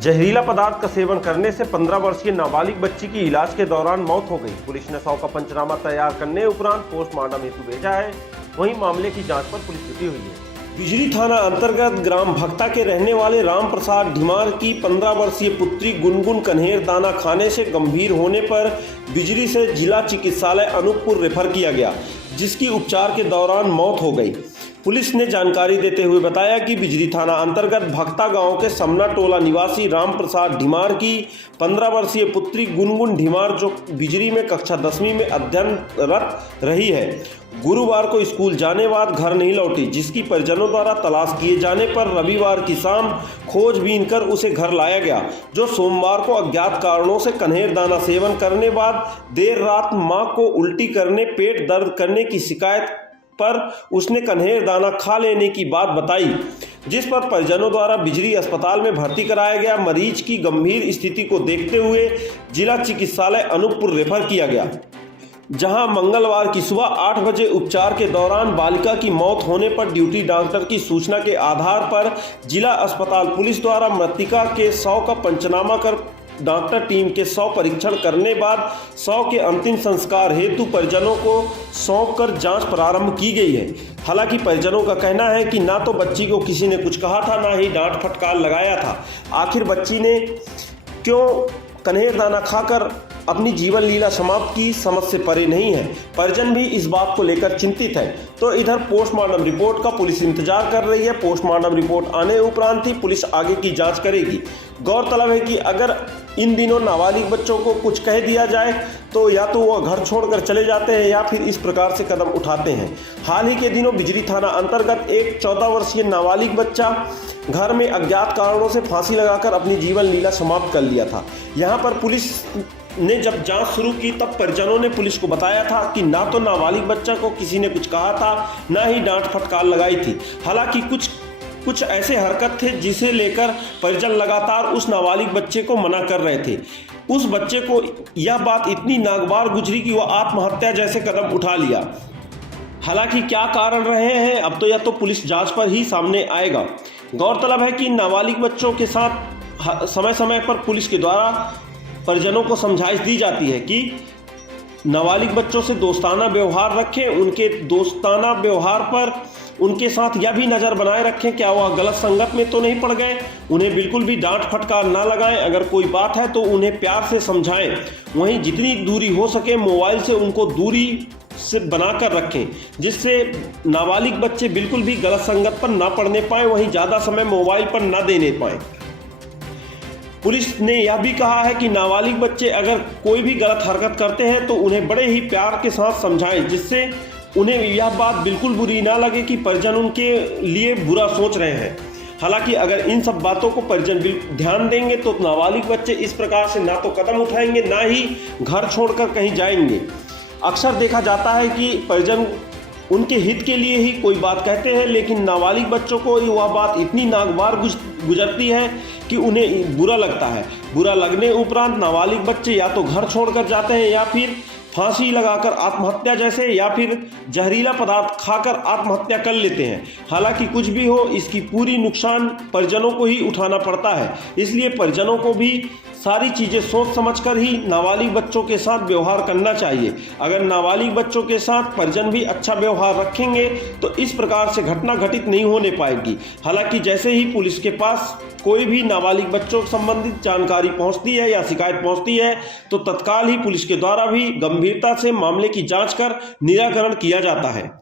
जहरीला पदार्थ का सेवन करने से 15 वर्षीय नाबालिग बच्ची की इलाज के दौरान मौत हो गई। पुलिस ने शव का पंचनामा तैयार करने उपरांत पोस्टमार्टम हेतु भेजा है। वहीं मामले की जांच पर पुलिस जुटी हुई है। बिजली थाना अंतर्गत ग्राम भक्ता के रहने वाले राम प्रसाद ढिमार की 15 वर्षीय पुत्री गुनगुन कन्हेर दाना खाने से गंभीर होने पर बिजली से जिला चिकित्सालय अनूपपुर रेफर किया गया, जिसकी उपचार के दौरान मौत हो गई। पुलिस ने जानकारी देते हुए बताया कि बिजली थाना अंतर्गत भक्ता गांव के समना टोला निवासी राम प्रसाद ढिमार की 15 वर्षीय पुत्री गुनगुन ढिमार, जो बिजली में कक्षा 10वीं में अध्ययनरत रही है, गुरुवार को स्कूल जाने बाद घर नहीं लौटी, जिसकी परिजनों द्वारा तलाश किए जाने पर रविवार की शाम खोजबीन कर उसे घर लाया गया, जो सोमवार को अज्ञात कारणों से कन्हेर दाना सेवन करने बाद देर रात मां को उल्टी करने, पेट दर्द करने की शिकायत पर उसने कन्हेर दाना खा लेने की बात बताई, जिस पर परिजनों द्वारा बिजली अस्पताल में भर्ती कराया गया। मरीज की गंभीर स्थिति को देखते हुए जिला चिकित्सालय अनूपपुर रेफर किया गया, जहां मंगलवार की सुबह 8 बजे उपचार के दौरान बालिका की मौत होने पर ड्यूटी डॉक्टर की सूचना के आधार पर जिला अस्पताल पुलिस द्वारा मृतका के शव का पंचनामा कर डॉक्टर टीम के शव परीक्षण करने बाद शव के अंतिम संस्कार हेतु परिजनों को सौंपकर जांच प्रारंभ की गई है। हालांकि परिजनों का कहना है कि ना तो बच्ची को किसी ने कुछ कहा था, ना ही डांट फटकार लगाया था। आखिर बच्ची ने क्यों कन्हेर दाना खाकर अपनी जीवन लीला समाप्त की, समझ से परे नहीं है। परिजन भी इस बात को लेकर चिंतित है। तो इधर पोस्टमार्टम रिपोर्ट का पुलिस इंतजार कर रही है। पोस्टमार्टम रिपोर्ट आने उपरांत ही पुलिस आगे की जांच करेगी। गौरतलब है कि अगर इन दिनों नाबालिग बच्चों को कुछ कह दिया जाए तो या तो वो घर छोड़कर चले जाते हैं या फिर इस प्रकार से कदम उठाते हैं। हाल ही के दिनों बिजली थाना अंतर्गत एक 14 वर्षीय नाबालिग बच्चा घर में अज्ञात कारणों से फांसी लगाकर अपनी जीवन लीला समाप्त कर लिया था। यहाँ पर पुलिस ने जब जांच शुरू की तब परिजनों ने पुलिस को बताया था कि ना तो नाबालिग बच्चा को किसी ने कुछ कहा था, ना ही डांट फटकार लगाई थी। हालांकि कुछ ऐसे हरकत थे जिसे लेकर परिजन लगातार उस नाबालिग बच्चे को मना कर रहे थे। उस बच्चे को यह बात इतनी नागवार गुजरी कि वह आत्महत्या जैसे कदम उठा लिया। हालांकि क्या कारण रहे हैं, अब तो यह तो पुलिस जांच पर ही सामने आएगा। गौरतलब है कि नाबालिग बच्चों के साथ समय समय पर पुलिस के द्वारा परिजनों को समझाइश दी जाती है कि नाबालिग बच्चों से दोस्ताना व्यवहार रखें, उनके दोस्ताना व्यवहार पर उनके साथ यह भी नज़र बनाए रखें क्या वह गलत संगत में तो नहीं पड़ गए। उन्हें बिल्कुल भी डांट फटकार ना लगाएं। अगर कोई बात है तो उन्हें प्यार से समझाएं। वहीं जितनी दूरी हो सके मोबाइल से उनको दूरी से बनाकर रखें, जिससे नाबालिग बच्चे बिल्कुल भी गलत संगत पर ना पड़ने पाएँ, वहीं ज़्यादा समय मोबाइल पर ना देने पाएँ। पुलिस ने यह भी कहा है कि नाबालिग बच्चे अगर कोई भी गलत हरकत करते हैं तो उन्हें बड़े ही प्यार के साथ समझाएं, जिससे उन्हें यह बात बिल्कुल बुरी ना लगे कि परिजन उनके लिए बुरा सोच रहे हैं। हालांकि अगर इन सब बातों को परिजन ध्यान देंगे तो नाबालिग बच्चे इस प्रकार से ना तो कदम उठाएंगे, ना ही घर छोड़कर कहीं जाएंगे। अक्सर देखा जाता है कि परिजन उनके हित के लिए ही कोई बात कहते हैं, लेकिन नाबालिग बच्चों को वह बात इतनी नागवार गुजरती है कि उन्हें बुरा लगता है। बुरा लगने उपरांत नाबालिग बच्चे या तो घर छोड़कर जाते हैं या फिर फांसी लगाकर आत्महत्या जैसे या फिर जहरीला पदार्थ खाकर आत्महत्या कर लेते हैं। हालांकि कुछ भी हो, इसकी पूरी नुकसान परिजनों को ही उठाना पड़ता है। इसलिए परिजनों को भी सारी चीज़ें सोच समझकर ही नाबालिग बच्चों के साथ व्यवहार करना चाहिए। अगर नाबालिग बच्चों के साथ परिजन भी अच्छा व्यवहार रखेंगे तो इस प्रकार से घटना घटित नहीं होने पाएगी। हालांकि जैसे ही पुलिस के पास कोई भी नाबालिग बच्चों से संबंधित जानकारी पहुंचती है या शिकायत पहुंचती है तो तत्काल ही पुलिस के द्वारा भी गंभीरता से मामले की जांच कर निराकरण किया जाता है।